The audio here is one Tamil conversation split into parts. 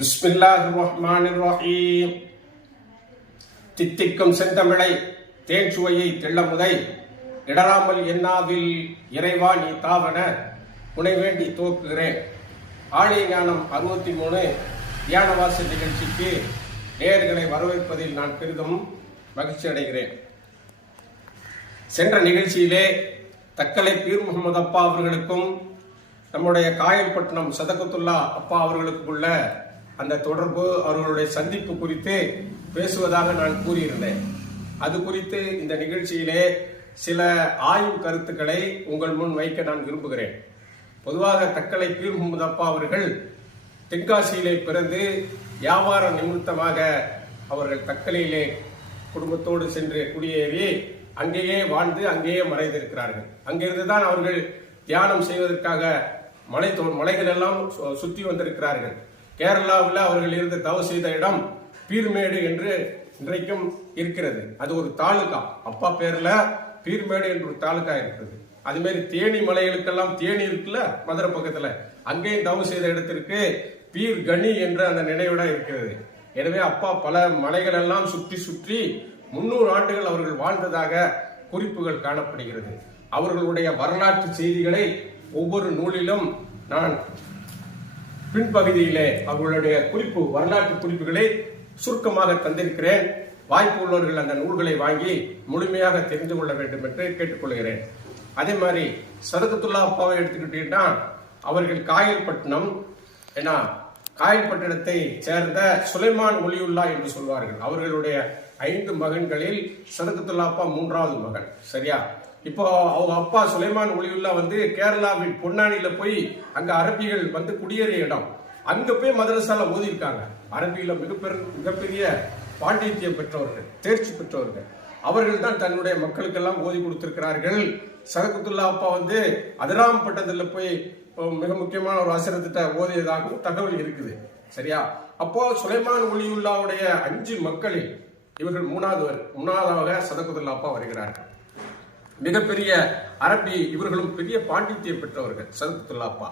பிஸ்மில்லாஹிர் ரஹ்மானிர் ரஹீம். தித்திக்கும் செந்தமிழை தேன் சுவையை தெள்ளமுதை இடராமல் என்னாவில் இறைவா நீ தாவன உனை வேண்டி துவக்குகிறேன். ஆழிய ஞானம் 63 தியானவாச நிகழ்ச்சிக்கு நேயர்களை வரவேற்பதில் நான் பெரிதும் மகிழ்ச்சி அடைகிறேன். சென்ற நிகழ்ச்சியிலே தக்கலை பீர் முகமது அப்பா அவர்களுக்கும் நம்முடைய காயல்பட்டினம் சதகத்துல்லா அப்பா அவர்களுக்குள்ள அந்த தொடர்பு, அவர்களுடைய சந்திப்பு குறித்து பேசுவதாக நான் கூறியிருந்தேன். அது குறித்து இந்த நிகழ்ச்சியிலே சில ஆய்வு கருத்துக்களை உங்கள் முன் வைக்க நான் விரும்புகிறேன். பொதுவாக தக்கலை பீர் முகமது அப்பா அவர்கள் தென்காசியிலே பிறந்து வியாபார நிமித்தமாக அவர்கள் தக்கலையிலே குடும்பத்தோடு சென்று குடியேறி அங்கேயே வாழ்ந்து அங்கேயே மறைந்திருக்கிறார்கள். அங்கிருந்துதான் அவர்கள் தியானம் செய்வதற்காக மலைகள் எல்லாம் சுற்றி வந்திருக்கிறார்கள். கேரளாவில் அவர்கள் இருந்து தவ செய்த இடம் பீர்மேடு என்று இன்றைக்கும் இருக்கிறது. அது ஒரு தாலுகா, அப்பா பேர்ல பீர்மேடு என்று ஒரு தாலுகா இருக்கிறது. அது மாதிரி தேனி மலைகளுக்கெல்லாம் தேனி இருக்குல்ல மதுரை பக்கத்துல, அங்கேயும் தவ செய்த இடத்திற்கு பீர் கனி என்ற அந்த நினைவிடம் இருக்கிறது. எனவே அப்பா பல மலைகள் எல்லாம் சுற்றி சுற்றி 300 ஆண்டுகள் அவர்கள் வாழ்ந்ததாக குறிப்புகள் காணப்படுகிறது. அவர்களுடைய வரலாற்று செய்திகளை ஒவ்வொரு நூலிலும் நான் பின்பகுதியிலே அவர்களுடைய வரலாற்று குறிப்புகளை சுருக்கமாக தந்திருக்கிறேன். வாய்ப்பு உள்ளவர்கள் அந்த நூல்களை வாங்கி முழுமையாக தெரிந்து கொள்ள வேண்டும் என்று கேட்டுக்கொள்கிறேன். அதே மாதிரி சதகத்துல்லா அப்பாவை எடுத்துக்கிட்டீங்கன்னா அவர்கள் காயல்பட்டினம், ஏன்னா காயல்பட்டினத்தை சேர்ந்த சுலைமான் ஒலியுல்லா என்று சொல்வார்கள். அவர்களுடைய 5 மகன்களில் சதகத்துல்லா அப்பா 3வது மகன். சரியா? இப்போ அவங்க அப்பா சுலைமான் ஒலியுல்லா கேரளாவின் பொன்னானில போய் அங்க அரபிகள் குடியேறிய இடம், அங்க போய் மதரசால ஓதிருக்காங்க. அரபியில மிகப்பெரிய பாண்டித்யம் பெற்றவர்கள், தேர்ச்சி பெற்றவர்கள். அவர்கள் தான் தன்னுடைய மக்களுக்கெல்லாம் ஓதி கொடுத்திருக்கிறார்கள். சதகத்துல்லா அப்பா அதிராம் பட்டத்துல போய் மிக முக்கியமான ஒரு அசரத்திட்ட ஓதியதாகவும் தகவல் இருக்குது. சரியா? அப்போ சுலைமான் ஒலியுல்லாவுடைய 5 மக்களில் இவர்கள் 3வதாக சதகத்துல்லா அப்பா வருகிறார்கள். மிகப்பெரிய அரபி, இவர்களும் பெரிய பாண்டித்யம் பெற்றவர்கள் சதகத்துல்லா அப்பா.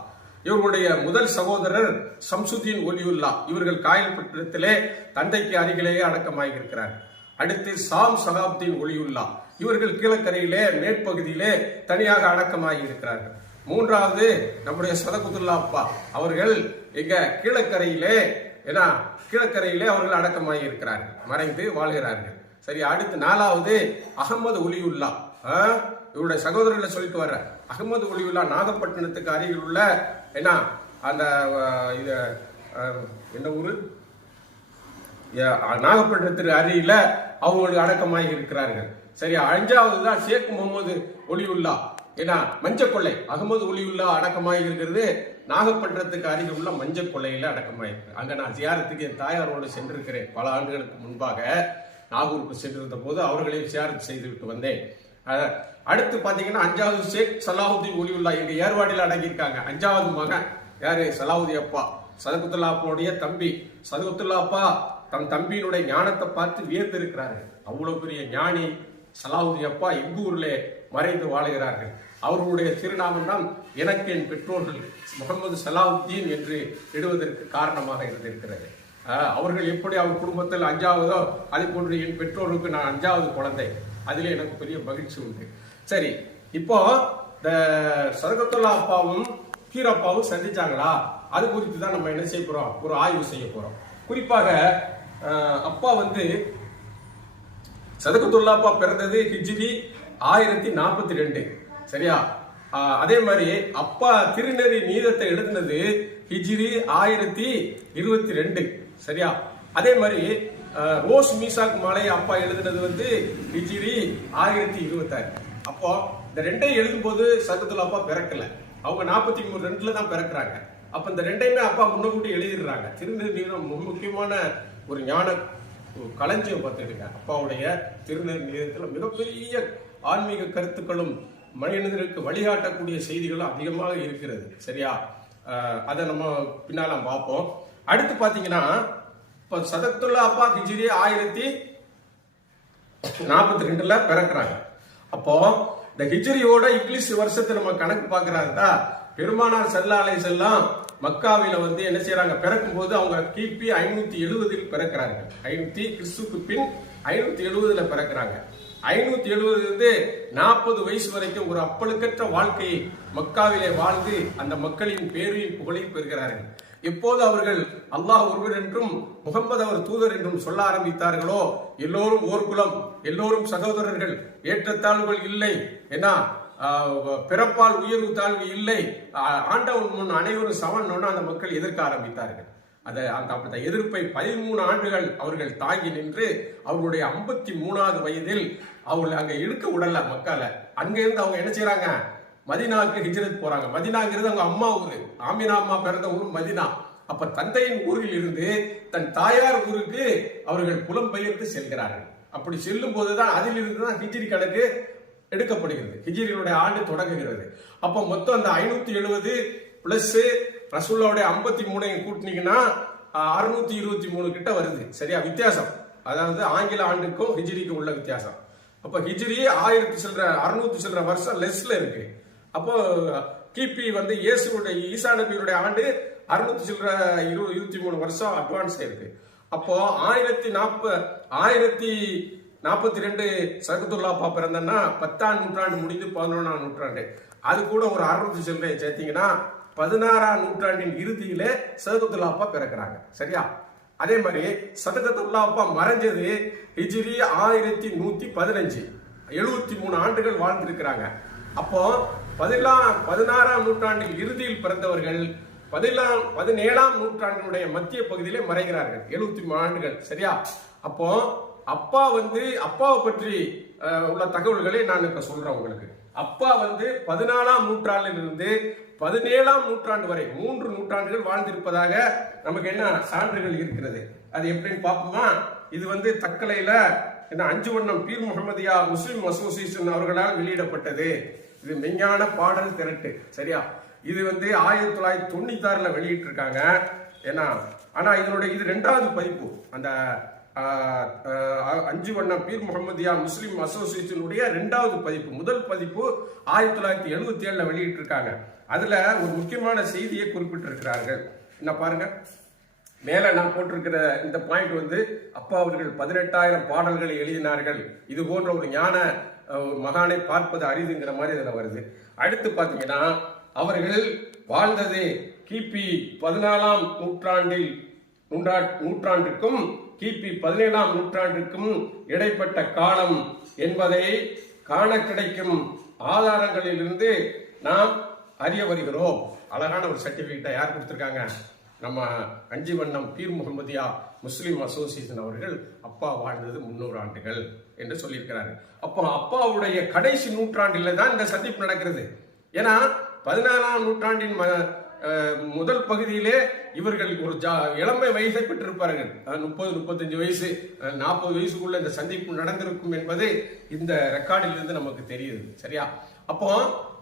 இவர்களுடைய முதல் சகோதரர் சம்சுதீன் ஒலியுல்லா, இவர்கள் காயல்பட்டினத்திலே தந்தைக்கு அருகிலேயே அடக்கமாகி இருக்கிறார்கள். அடுத்து சாம் சகாப்தீன் ஒலியுல்லா, இவர்கள் கீழக்கரையிலே மேற்பகுதியிலே தனியாக அடக்கமாகி இருக்கிறார்கள். 3வது நம்முடைய சதகத்துல்லா அப்பா அவர்கள் இங்க கீழக்கரையிலே அவர்கள் அடக்கமாகி இருக்கிறார்கள், மறைந்து வாழ்கிறார்கள். சரி, அடுத்து 4வது அகமது ஒலியுல்லா, இவருடைய சகோதரர்களை சொல்லிட்டு வர்ற அகமது ஒலியுல்லா நாகப்பட்டினத்துக்கு அருகில் உள்ள அந்த என்ன ஊரு, நாகப்பட்டினத்துக்கு அருகில அவங்களுக்கு அடக்கமாகி இருக்கிறார்கள். சரி, 5வது தான் ஷேக் முகமது ஒலியுல்லா, மஞ்சக்கொள்ளை. அகமது ஒலியுல்லா அடக்கமாகி இருக்கிறது நாகப்பட்டினத்துக்கு அருகில் உள்ள மஞ்சக்கொள்ளையில அடக்கமாயிருக்கு. அங்க நான் ஜியாரத்துக்கு என் தாயாரோடு சென்றிருக்கிறேன். பல ஆண்டுகளுக்கு முன்பாக நாகூருக்கு சென்றிருந்த போது அவர்களையும் ஜியாரத் செய்து விட்டு வந்தேன். அடுத்து பாத்தீங்கன்னா 5வது ஷேக் சலாஹுதீன் ஒலியுல்லா, எங்க ஏர்வாடியில் அடங்கியிருக்காங்க. 5வது மகன் யாரு? சலாஹுதீன் அப்பா, சதகத்துல்லா அப்பாவுடைய தம்பி. சதகத்துல்லா அப்பா தன் தம்பியினுடைய ஞானத்தை பார்த்து வியந்து இருக்கிறார்கள். அவ்வளவு பெரிய ஞானி சலாஹுதீன் அப்பா எங்க ஊர்ல மறைந்து வாழுகிறார்கள். அவர்களுடைய திருநாமம் தான் எனக்கு என் பெற்றோர்கள் முகமது சலாஹுதீன் என்று இடுவதற்கு காரணமாக இருந்திருக்கிறது. அவர்கள் எப்படி அவர் குடும்பத்தில் 5வதோ அதே போன்று என் பெற்றோருக்கு நான் 5வது குழந்தை. அதிலே எனக்கு பெரிய மகிழ்ச்சி உண்டு. சரி, இப்போ இந்த சதகத்துல்லா அப்பாவும் கீரப்பாவும் சந்திச்சாங்களா, அது குறித்து தான் நம்ம என்ன செய்ய போறோம், ஒரு ஆய்வு செய்ய போறோம். குறிப்பாக அப்பா சதகத்துல்லா அப்பா பிறந்தது ஹிஜ்ரி 1042. சரியா? அதே மாதிரி அப்பா திருநெறி நீதத்தை எழுதினது ஹிஜ்ரி 1022. சரியா? அதே மாதிரி ரோஸ் மீசாக் மாலை அப்பா எழுதினது ஹிஜ்ரி 1026. அப்போ இந்த 2ஐயும் எழுதும் போது சதகத்துல்லா அப்பா பிறக்கல, அவங்க 43 தான் பிறக்கிறாங்க. அப்ப இந்த 2ஐயுமே அப்பா முன்னக்கூட்டி எழுதிடுறாங்க. திருநெறி நீதம் முக்கியமான ஒரு ஞான களஞ்சியம் பார்த்துடுங்க. அப்பாவுடைய திருநெறி நீதத்துல மிகப்பெரிய ஆன்மீக கருத்துக்களும் மனிதர்களுக்கு வழிகாட்டக்கூடிய செய்திகளும் அதிகமாக இருக்கிறது. சரியா? அதை நம்ம பின்னால பார்ப்போம். அடுத்து பாத்தீங்கன்னா இப்ப சதகத்துல்லா அப்பா ஹிஜ்ரி 1042 பிறக்கிறாங்க. அப்போ இந்த ஹிஜ்ரியோட இங்கிலீஷ் வருஷத்தை நம்ம கணக்கு பார்க்கறாங்க. பெருமானார் ஸல்லல்லாஹு அலைஹி வஸல்லம் மக்காவில வந்து என்ன செய்யறாங்க, பிறக்கும் போது அவங்க கிபி 570 பிறக்கிறாங்க. கிறிஸ்துக்கு பின் 570 பிறக்கிறாங்க. 570 40 வயசு வரைக்கும் ஒரு அப்பழுக்கற்ற வாழ்க்கையை மக்காவிலே வாழ்ந்து அந்த மக்களின் பேரையும் புகழையும் பெறுகிறார்கள். எப்போது அவர்கள் அல்லாஹ் ஒருவர் என்றும் முகமது அவர் தூதர் என்றும் சொல்ல ஆரம்பித்தார்களோ, எல்லோரும் ஓர் குலம், எல்லோரும் சகோதரர்கள், ஏற்றத்தாழ்வுகள் இல்லை, ஏன்னா பிறப்பால் உயர்வு தாழ்வு இல்லை, ஆண்டவன் முன் அனைவரும் சமன், அந்த மக்கள் எதிர்க்க ஆரம்பித்தார்கள். அந்த எதிர்ப்பை 13 ஆண்டுகள் அவர்கள் தாங்கி நின்று அவர்களுடைய 53வது வயதில் அவர்கள் அங்க இழுக்க விடல மக்கால. அங்கிருந்து அவங்க என்ன செய்யறாங்க, மதினாவுக்கு ஹிஜ்ரத் போறாங்க. மதினாங்கிறது அவங்க அம்மா ஊரு, ஆமினா அம்மா பிறந்த ஊர் மதினா. அப்ப தந்தையின் ஊரில் இருந்து தன் தாயார் ஊருக்கு அவர்கள் புலம்பெயர்ந்து செல்கிறார்கள். அப்படி செல்லும் போதுதான் அதிலிருந்து தான் ஹிஜ்ரி கணக்கு எடுக்கப்படுகிறது, ஹிஜ்ரியினுடைய ஆண்டு தொடங்குகிறது. அப்ப மொத்தம் அந்த 570 பிளஸ் ரசூலுல்லாஹ்வுடைய 53 கூட்டினீங்கன்னா 623 கிட்ட வருது. சரியா, வித்தியாசம். அதாவது ஆங்கில ஆண்டுக்கும் ஹிஜ்ரிக்கும் உள்ள வித்தியாசம். அப்ப ஹிஜ்ரி 600 சில்லற வருஷம் லெஸ்ல இருக்கு. அப்போ கிபி வந்து ஈசா நபியுடைய ஆண்டு 623 வருஷம் அட்வான்ஸ் இருக்கு. அப்போ 1042 சதகத்துல்லாஹ் பிறந்தன்னா 10ஆம் நூற்றாண்டு முடிந்து 11ஆம் நூற்றாண்டு, அது கூட ஒரு 600 சில்லறை சேர்த்தீங்கன்னா 16ஆம் நூற்றாண்டின் இறுதியில சதகத்துல்லாஹ் பிறக்கிறாங்க. சரியா, அதே மாதிரி சதகத்துல்லாஹ் மறைஞ்சது ஹிஜ்ரி 1115, 73 ஆண்டுகள் வாழ்ந்திருக்கிறாங்க. அப்போ 16ஆம் நூற்றாண்டில் இறுதியில் பிறந்தவர்கள் 17ஆம் நூற்றாண்டினுடைய மத்திய பகுதியிலே மறைகிறார்கள், 73 ஆண்டுகள். சரியா, அப்போ அப்பாவை பற்றி உள்ள தகவல்களை நான் இப்ப சொல்றேன் உங்களுக்கு. அப்பா வந்து 14ஆம் நூற்றாண்டிலிருந்து 17ஆம் நூற்றாண்டு வரை 3 நூற்றாண்டுகள் வாழ்ந்திருப்பதாக நமக்கு என்ன சான்றுகள் இருக்கிறது. அது எப்படின்னு பார்ப்போமா? இது வந்து தக்கலையில என்ன 5 வண்ணம் பீர் முகமதியா முஸ்லிம் அசோசியேஷன் அவர்களால் வெளியிடப்பட்டது. இது மெஞ்ஞான பாடல் திரட்டு. சரியா, இது வந்து 1996 வெளியிட்டு இருக்காங்க. ஏன்னா ஆனா இதனுடைய இது 2வது பதிப்பு. அந்த 5 வண்ணம் பீர் முகமதியா முஸ்லிம் அசோசியேஷனுடைய 2வது பதிப்பு. முதல் பதிப்பு 1977 வெளியிட்டு இருக்காங்க. அதுல ஒரு முக்கியமான செய்தியை குறிப்பிட்டிருக்கிறார்கள். என்ன பாருங்க, மேல நான் போட்டிருக்கிற இந்த பாயிண்ட் வந்து அப்பா அவர்கள் 18,000 பாடல்களை எழுதினார்கள், இது போன்ற ஒரு ஞான மகானை பார்ப்பது அரிதுங்கிற மாதிரி இதுல வருது. அடுத்து பாத்தீங்கன்னா அவர்கள் வாழ்ந்தது கிபி 14ஆம் நூற்றாண்டுக்கும் கிபி 17ஆம் நூற்றாண்டுக்கும் இடைப்பட்ட காலம் என்பதை காண கிடைக்கும் ஆதாரங்களிலிருந்து நாம் அறிய வருகிறோம். அழகான ஒரு சர்டிபிகேட்டை யார் கொடுத்திருக்காங்க? நம்ம 5 வண்ணம் பீர் முகமதியா முஸ்லிம் அசோசியேஷன் அவர்கள் அப்பா வாழ்ந்தது 300 ஆண்டுகள் என்று சொல்லியிருக்கிறார்கள். அப்போ அப்பாவுடைய கடைசி நூற்றாண்டில தான் இந்த சந்திப்பு நடக்கிறது. ஏன்னா 14ஆம் நூற்றாண்டின் முதல் பகுதியிலே இவர்கள் ஒரு இளமை வயசை பெற்றிருப்பார்கள். 30-35 வயசு 40 வயசுக்குள்ள இந்த சந்திப்பு நடந்திருக்கும் என்பது இந்த ரெக்கார்டில் இருந்து நமக்கு தெரியுது. சரியா, அப்போ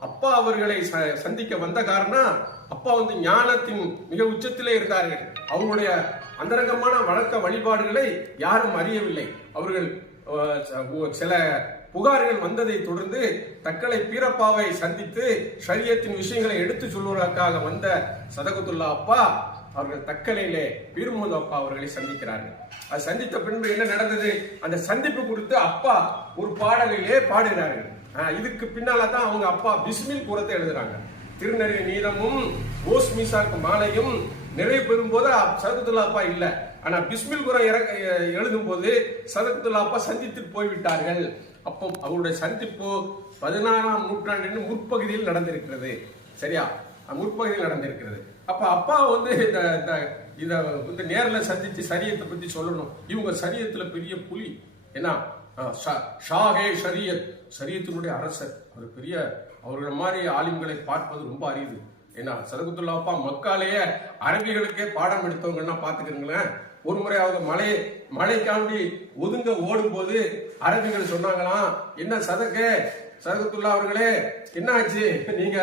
அப்பா அவர்களை சந்திக்க வந்த காரணம் அப்பா வந்து ஞானத்தின் மிக உச்சத்திலே இருந்தார்கள். அவங்களுடைய அந்தரங்கமான வழக்க வழிபாடுகளை யாரும் அறியவில்லை. அவர்கள் சில புகார்கள் வந்ததை தொடர்ந்து தக்கலை பீரப்பாவை சந்தித்து ஷரியத்தின் விஷயங்களை எடுத்து சொல்வதற்காக வந்த சதகத்துல்லா அப்பா அவர்கள் தக்கலையிலே பீர்முகமது அப்பா அவர்களை சந்திக்கிறார்கள். அது சந்தித்த பின்பு என்ன நடந்தது, அந்த சந்திப்பு குறித்து அப்பா ஒரு பாடலிலே பாடுகிறார்கள். இதுக்கு பின்னால்தான் அவங்க அப்பா பிஸ்மில் கூறத்தை எழுதுறாங்க. திருநெறி நீதமும் ஓஸ் மீசாக்கு மாலையும் நிறைவு பெறும் போது சதகத்துல்லா அப்பா இல்ல. ஆனா பிஸ்மில் குரம் எழுதும் போது சதகத்துல்லா அப்பா சந்தித்து போய்விட்டார்கள். அப்போ அவருடைய சந்திப்பு 16ஆம் நூற்றாண்டின் முற்பகுதியில் நடந்திருக்கிறது. சரியா, முற்பகுதியில் நடந்திருக்கிறது. அப்ப அப்பா வந்து இத நேர்ல சந்திச்சு சரியத்தை பத்தி சொல்லணும். இவங்க சரியத்துல பெரிய புலி. என்ன, ஷாஹே ஷரியத், சரியத்தினுடைய அரசர். அவர் பெரிய, அவர்கள் மாதிரி ஆலிம்களை பார்ப்பது ரொம்ப அரிது. ஏன்னா சதகத்துல்லா அப்பா மக்காலேயே அரபிகளுக்கே பாடம் எடுத்தவங்கன்னா பாத்துக்கிறீங்களேன். ஒரு முறை அவங்க மழைக்காண்டி ஒதுங்க ஓடும் போது அரபிகள் சொன்னாங்களாம், என்ன சதகத்துல்லா அவர்களே என்ன ஆச்சு, நீங்க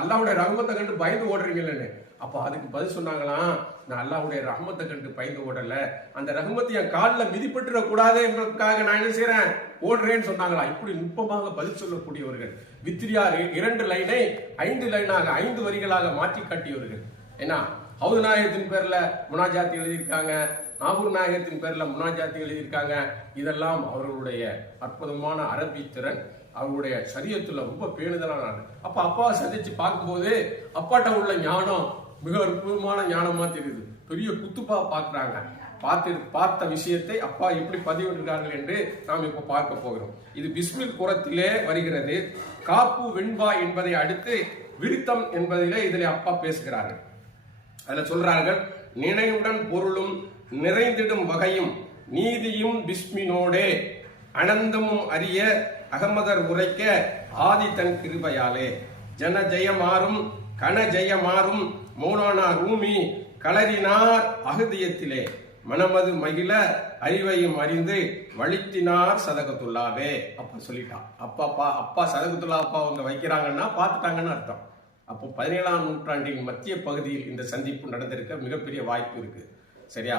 அல்லாஹ்வுடைய ரஹ்மத்தை கண்டு பயந்து ஓடுறீங்கன்னு. அப்ப அதுக்கு பதில் சொன்னாங்களாம், நான் அல்லாஹ்வுடைய ரஹ்மத்தை கண்டு பயந்து ஓடல, அந்த ரஹ்மத்தை என் காலில் மிதிப்பட்டுற கூடாது என்பதற்காக நான் என்ன செய்யறேன், ஓடுறேன்னு சொன்னாங்களா. இப்படி நுட்பமாக பதில் சொல்லக்கூடியவர்கள். வித்ரியார் 2 லைனை 5 லைனாக 5 வரிகளாக மாற்றி காட்டியவர்கள். ஏன்னா ஹவுது நாயகத்தின் பேர்ல முனாஜாத்தி எழுதியிருக்காங்க, நாகூர் நாயகத்தின் பேர்ல முனாஜாத்தி எழுதியிருக்காங்க. இதெல்லாம் அவர்களுடைய அற்புதமான அரபி திறன், அவருடைய சரியத்துல ரொம்ப பேணுதலான. அப்ப அப்பாவை சந்திச்சு பார்க்கும்போது அப்பாட்ட உள்ள ஞானம் மிக அற்புதமான ஞானமா தெரியுது. பெரிய குத்துப்பா பார்க்கிறாங்க. பார்த்த விஷயத்தை அப்பா எப்படி பதிவிடுகிறார்கள் என்று நாம் இப்ப பார்க்க போகிறோம். இது பிஸ்மில் குரத்திலே வருகிறது. காப்பு வெண்பா என்பதை அடுத்து விருத்தம் என்பதிலே இதிலே அப்பா பேசுகிறார்கள். அதுல சொல்றார்கள், நினைவுடன் பொருளும் நிறைந்திடும் வகையும் நீதியும் பிஸ்மினோடே அனந்தமும் அறிய அகமதர் உரைக்க ஆதி தன் கிருபையாலே ஜன ஜெயமாறும் கன ஜெயமாறும் மௌலானா ரூமி களறினார் அகதியத்திலே மனமது மகிழ அறிவையும் அறிந்து வழித்தினார் சதகத்துல்லாவே. அப்ப சொல்லிட்டான். அப்பா சதகத்துல்லா அப்பா அவங்க வைக்கிறாங்கன்னா பார்த்துட்டாங்கன்னு அர்த்தம். அப்போ 17ஆம் நூற்றாண்டின் மத்திய பகுதியில் இந்த சந்திப்பு நடந்திருக்க மிகப்பெரிய வாய்ப்பு இருக்கு. சரியா?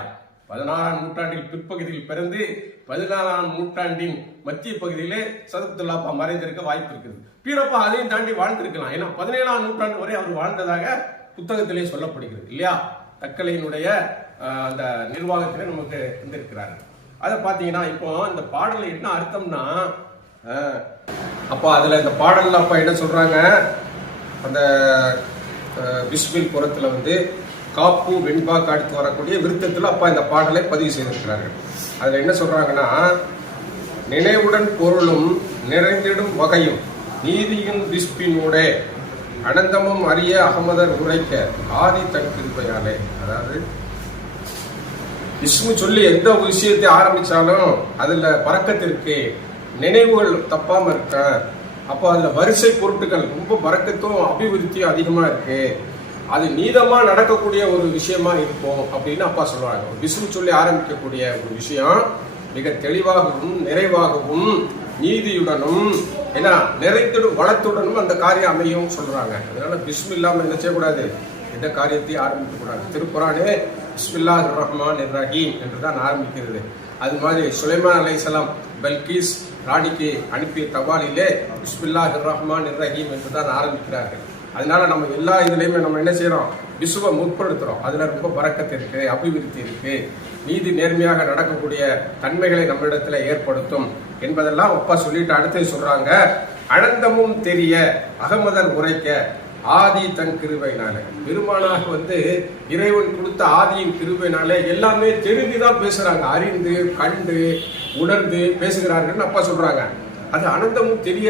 16ஆம் நூற்றாண்டில் பிற்பகுதியில் பிறந்து 14ஆம் நூற்றாண்டின் மத்திய பகுதியிலே சதகத்துல்லா அப்பா மறைந்திருக்க வாய்ப்பு இருக்குது. பீரப்பா அதையும் தாண்டி வாழ்ந்திருக்கலாம். ஏன்னா 17ஆம் நூற்றாண்டு வரை அவர் வாழ்ந்ததாக புத்தகத்திலே சொல்லப்படுகிறது இல்லையா? தக்கலையினுடைய அந்த நிர்வாகத்திலே நமக்கு இருந்திருக்கிறார்கள். அதை பார்த்தீங்கன்னா இப்போ இந்த பாடல என்ன அர்த்தம்னா, அப்பா அதுல இந்த பாடல்ல அப்பா என்ன சொல்றாங்க, அந்த பிஸ்மில் புறத்துல காப்பு வெண்பாக்கு அடுத்து வரக்கூடிய விருத்தத்தில் அப்பா இந்த பாடலை பதிவு செய்திருக்கிறார்கள். அதுல என்ன சொல்றாங்கன்னா, நினைவுடன் பொருளும் நிறைந்திடும் வகையும் நீதியின் பிஸ்பினோட அனந்தமும் அறிய அகமதர் உரைக்க ஆதி தன் கிருபையாலே. அதாவது இஸ்மு சொல்லி எந்த விஷயத்தை ஆரம்பிச்சாலும் அதுல பறக்கத்திற்கு நினைவுகள் தப்பாம இருக்க. அப்போ அதுல வரிசை பொருட்கள் ரொம்ப பறக்கத்தும் அபிவிருத்தியும் அதிகமா இருக்கு. அது நீதமா நடக்கக்கூடிய ஒரு விஷயமா இருக்கும் அப்படின்னு அப்பா சொல்றாங்க. விஸ்மு சொல்லி ஆரம்பிக்கக்கூடிய ஒரு விஷயம் மிக தெளிவாகவும் நிறைவாகவும் நீதியுடனும் ஏன்னா நிறைந்திடும் வளத்துடனும் அந்த காரியம் அமையும் சொல்றாங்க. அதனால பிஸ்மி இல்லாம என்ன செய்யக்கூடாது, எந்த காரியத்தையும் ஆரம்பிக்க கூடாது. திருக்குரானே பிஸ்மில்லாஹிர் ரஹ்மானிர் ரஹீம் என்றுதான் ஆரம்பிக்கிறது. அது மாதிரி சுலைமான் அலைஹிஸ்ஸலாம் பல்கீஸ் ராணிக்கு அனுப்பிய தபாலிலே பிஸ்மில்லாஹிர் ரஹ்மானிர் ரஹீம் என்றுதான் ஆரம்பிக்கிறார்கள். அதனால நம்ம எல்லா இதுலயுமே நம்ம என்ன செய்யறோம், விசுவை முற்படுத்துறோம். அதுல ரொம்ப பரக்கத்து இருக்கு, அபிவிருத்தி இருக்கு, நீதி நேர்மையாக நடக்கக்கூடிய தன்மைகளை நம்மிடத்துல ஏற்படுத்தும் என்பதெல்லாம் அப்பா சொல்லிட்டு அடுத்து சொல்றாங்க. அனந்தமும் தெரிய அகமதர் உரைக்க ஆதி தன் கிருபையினாலே. பெருமானாக இறைவன் கொடுத்த ஆதியின் கிருபையினாலே எல்லாமே தெரிந்துதான் பேசுறாங்க, அறிந்து கண்டு உணர்ந்து பேசுகிறார்கள் அப்பா சொல்றாங்க. அது அனந்தமும் தெரிய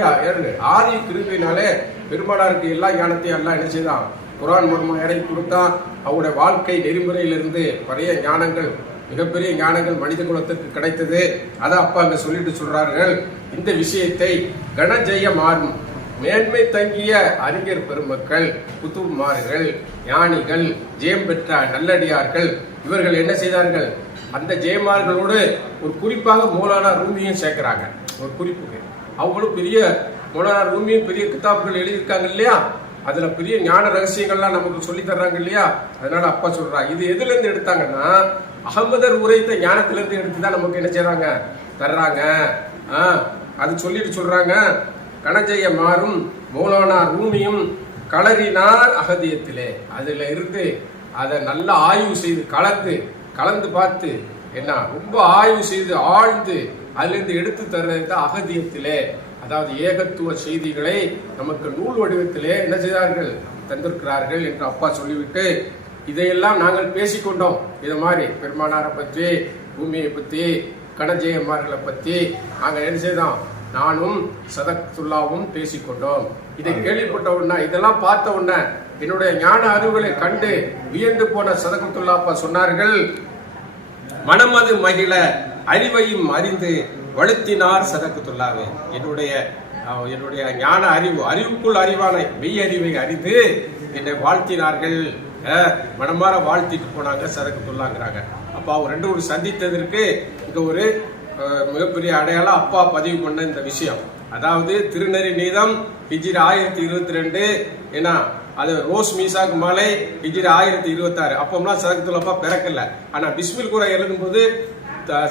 ஆதி கிருபையினாலே பெருமானாருக்கு எல்லா ஞானத்தையும் எல்லாம் என்ன செய்தான், குரான் மூலமா இறங்கி கொடுத்தா. அவருடைய வாழ்க்கை நெறிமுறையிலிருந்து நிறைய ஞானங்கள், மிகப்பெரிய ஞானங்கள் மனித குலத்திற்கு கிடைத்தது. அதை அப்பா அங்க சொல்லிட்டு சொல்றார்கள். இந்த விஷயத்தை கனஜெய மாறும் மேன்மை தங்கிய அறிஞர் பெருமக்கள், குத்துமார்கள், ஞானிகள், ஜெயம் பெற்ற நல்லடியார்கள் இவர்கள் என்ன செய்தார்கள், அந்த ஜெயமார்களோடு ஒரு குறிப்பாக மௌலானா ரூமியும் சேர்க்கிறாங்க. ஒரு குறிப்புக்கு அவங்களும் பெரிய மௌலானா ரூமியும் பெரிய கிதாபுகள் எழுதியிருக்காங்க இல்லையா, அதுல பெரிய ஞான ரகசியங்கள்லாம் நமக்கு சொல்லி தர்றாங்க இல்லையா. அதனால அப்பா சொல்றாங்க, இது எதுல இருந்து எடுத்தாங்கன்னா அகமதர் உரைத்த ஞானத்துல இருந்து எடுத்துதான் நமக்கு என்ன செய்யறாங்க, தர்றாங்க. அது சொல்லிட்டு சொல்றாங்க, கனஜெய மாறும் மௌலானா ரூமியும் களறினார் அகதியத்திலே. அதுல இருந்து அதை நல்லா ஆய்வு செய்து கலந்து பார்த்து என்ன ரொம்ப ஆய்வு செய்து ஆழ்ந்து அதுல இருந்து எடுத்து தர்றது அகதியத்திலே. அதாவது ஏகத்துவ செய்திகளை நமக்கு நூல் வடிவத்திலே என்ன செய்தார்கள், தந்திருக்கிறார்கள் என்று அப்பா சொல்லிவிட்டு, இதையெல்லாம் நாங்கள் பேசிக்கொண்டோம். இது மாதிரி பெருமானாரை பற்றி, பூமியை பற்றி, கனஜெயமார்களை பற்றி நாங்கள் என்ன செய்தோம், நானும் சதகத்துல்லாவும் பேசிக்கொண்டோம். இதை கேள்விப்பட்ட உடனே, இதெல்லாம் பார்த்த உடனே என்னுடைய ஞான அறிவுகளை கண்டு வியந்து போன சதகத்துல்லா அப்பா சொன்னார்கள், மனமது மகிழ அறிவையும் அறிந்து வலுத்தினார் சதகத்துல்லாவே. என்னுடைய ஞான அறிவுக்குள் அறிவான மெய் அறிவை அறிந்து என்னை வாழ்த்தினார்கள், மனமாற வாழ்த்திட்டு போனாங்க சதகத்துல்லாங்கிறாங்க. அப்ப அவர் ரெண்டு ஒரு சந்தித்ததற்கு இங்க ஒரு மிகப்பெரிய அடையாளம் அப்பா பதிவு பண்ண இந்த விஷயம். அதாவது திருநெறி நீதம் ஹிஜ்ரி 1022 ஏன்னா அது ரோஸ் மீசாக் மாலை ஹிஜ்ரி 1026. அப்போம்லாம் சதகத்துல்லா அப்பா பிறக்கல. ஆனா பிஸ்மில் குரா எழுதும் போது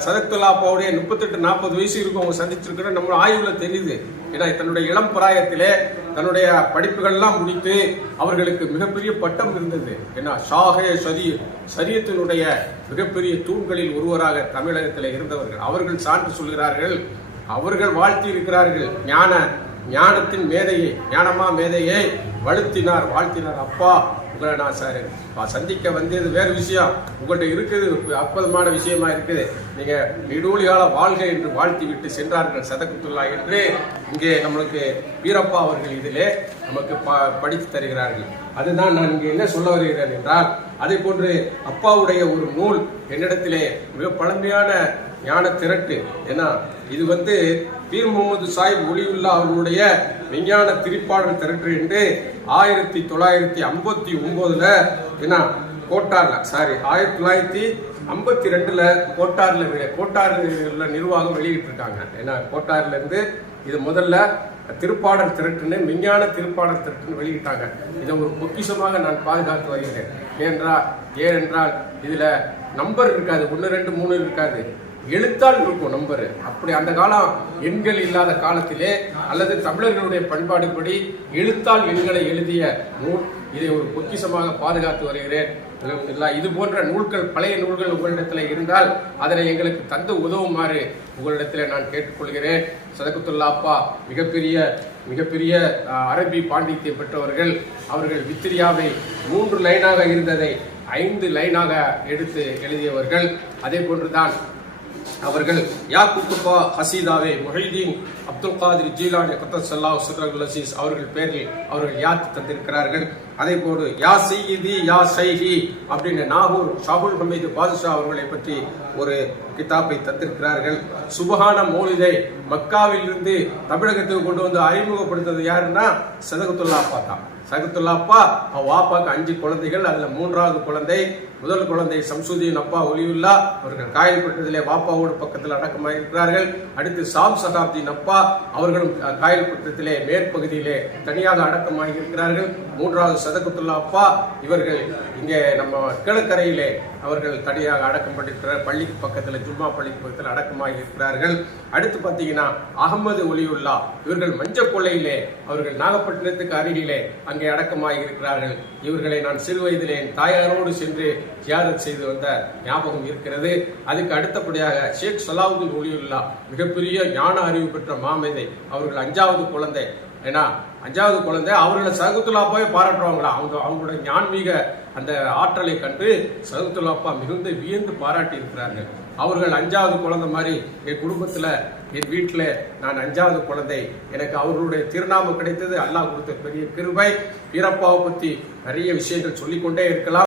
சதகத்துல்லா அப்பாவுடைய 38-40 வயசு இருக்கும் அவங்க சந்திச்சிருக்கிற நம்ம ஆய்வுல தெரியுது. ஏன்னா தன்னுடைய இளம் பிராயத்திலே தன்னுடைய படிப்புகள்லாம் முடித்து அவர்களுக்கு மிகப்பெரிய பட்டம் இருந்தது. ஏன்னா ஷாஹே சரியத்தினுடைய மிகப்பெரிய தூண்களில் ஒருவராக தமிழகத்தில் இருந்தவர்கள். அவர்கள் சான்று சொல்கிறார்கள், அவர்கள் வாழ்த்தி இருக்கிறார்கள். ஞானத்தின் மேதையை, ஞானமா மேதையை வாழ்த்தினார். அப்பா, உங்களை நான் சந்திக்க வந்தது வேறு விஷயம், உங்கள்கிட்ட இருக்குது அற்புதமான விஷயமா இருக்குது, நீங்க நெடுவழி கால வாழ்க என்று வாழ்த்தி விட்டு சென்றார்கள் சதகத்துல்லா என்று இங்கே நம்மளுக்கு வீரப்பா அவர்கள் இதிலே நமக்கு படித்து தருகிறார்கள். அதுதான் நான் இங்கே என்ன சொல்ல வருகிறேன் என்றால், அதே போன்று அப்பாவுடைய ஒரு நூல் என்னிடத்திலே மிக பழமையான ஞான திரட்டு. ஏன்னா இது பீர் முகமது சாஹிப் ஒலியுல்லா அவர்களுடைய விஞ்ஞான திரிப்பாடல் திரட்டு என்று 1959 என்ன கோட்டார்ல 1952 கோட்டார்ல நிர்வாகம் வெளியிட்டு இருக்காங்க. ஏன்னா கோட்டார்ல இருந்து இது முதல்ல திருப்பாடல் திரட்டுன்னு விஞ்ஞான திருப்பாடல் திரட்டுன்னு வெளியிட்டாங்க. இதை ஒரு பொக்கிஷமாக நான் பாதுகாத்து வருகிறேன். ஏனென்றால் இதுல நம்பர் இருக்காது, 1 2 3 இருக்காது, எழுத்தால் இருக்கும் நம்பர். அப்படி அந்த காலம் எண்கள் இல்லாத காலத்திலே அல்லது தமிழர்களுடைய பண்பாடுபடி எழுத்தால் எண்களை எழுதிய நூல். இதை ஒரு பொக்கிஷமாக பாதுகாத்து வருகிறேன். இது போன்ற நூல்கள், பழைய நூல்கள் உங்களிடத்தில் இருந்தால் அதனை எங்களுக்கு தந்து உதவுமாறு உங்களிடத்தில் நான் கேட்டுக்கொள்கிறேன். சதகத்துல்லா அப்பா மிகப்பெரிய அரபி பாண்டித்யம் பெற்றவர்கள். அவர்கள் வித்திரியாவை 3 லைனாக இருந்ததை 5 லைனாக எடுத்து எழுதியவர்கள். அதே போன்றுதான் அவர்கள் யாக்குத்துபா ஹசீதாவே முஹைதீன் அப்துல் காதிர் ஜீலானி கத்தஸல்லாஹு சிர்ரல் அஸீஸ் அவர்கள் பேரில் அவர்கள் யாத் தந்திருக்கிறார்கள். அதே போன்று யா சையீதி யா சைஹி அப்படின்னு நாகூர் ஷாகுல் ஹமீது பாதுஷா அவர்களை பற்றி ஒரு கிதாபை தந்திருக்கிறார்கள். சுபஹான மௌலிதை மக்காவில் இருந்து தமிழகத்துக்கு கொண்டு வந்து அறிமுகப்படுத்தது யாருன்னா சதகத்துல்லா அப்பா தான். சதகத்துல்லா அப்பா வாப்பாக்கு 5 குழந்தைகள், அதுல 3வது குழந்தை, முதல் குழந்தை சம்சுதீன் அப்பா ஒலியுல்லா அவர்கள் காயல்பட்டதிலே வாப்பாவோடு பக்கத்தில் அடக்கமாக இருக்கிறார்கள். அடுத்து சாம் சகாப்தீன் அப்பா அவர்களும் காயல்பட்டத்திலே மேற்பகுதியிலே தனியாக அடக்கமாக இருக்கிறார்கள். 3வது சதகத்துல்லா அப்பா இவர்கள் இங்கே நம்ம கிழக்கரையிலே அவர்கள் தனியாக அடக்கம் பண்ணிருக்கிறார். பள்ளிக்கு பக்கத்தில், ஜும்மா பள்ளிக்கு பக்கத்தில் அடக்கமாக இருக்கிறார்கள். அடுத்து பார்த்தீங்கன்னா அகமது ஒலியுல்லா இவர்கள் மஞ்சக்கொள்ளையிலே அவர்கள் நாகப்பட்டினத்துக்கு அருகிலே அங்கே அடக்கமாக இருக்கிறார்கள். இவர்களை நான் சிறு வயதிலே என் தாயாரோடு சென்று ஜியாரத் செய்து வந்த ஞாபகம் இருக்கிறது. அதுக்கு அடுத்தபடியாக ஷேக் சலாவுதீன் ஒலியுல்லா மிகப்பெரிய ஞான அறிவு பெற்ற மாமேதை. அவர்கள் 5வது குழந்தை. ஏன்னா 5வது குழந்தை அவர்களை சதகத்துல்லா போய் பாராட்டுவாங்களா, அவங்களுடைய ஞான்மீக அந்த ஆற்றலை கண்டு சதகத்துல்லா அப்பா மிகுந்த வியந்து பாராட்டி இருக்கிறார்கள். அவர்கள் 5வது குழந்தை மாதிரி என் குடும்பத்துல, என் வீட்டில் நான் 5வது குழந்தை. எனக்கு அவர்களுடைய திருநாமம் கிடைத்தது அல்லாஹ் கொடுத்த பெரிய கிருபை. வீரப்பாவை பத்தி நிறைய விஷயங்கள் சொல்லிக்கொண்டே இருக்கலாம்.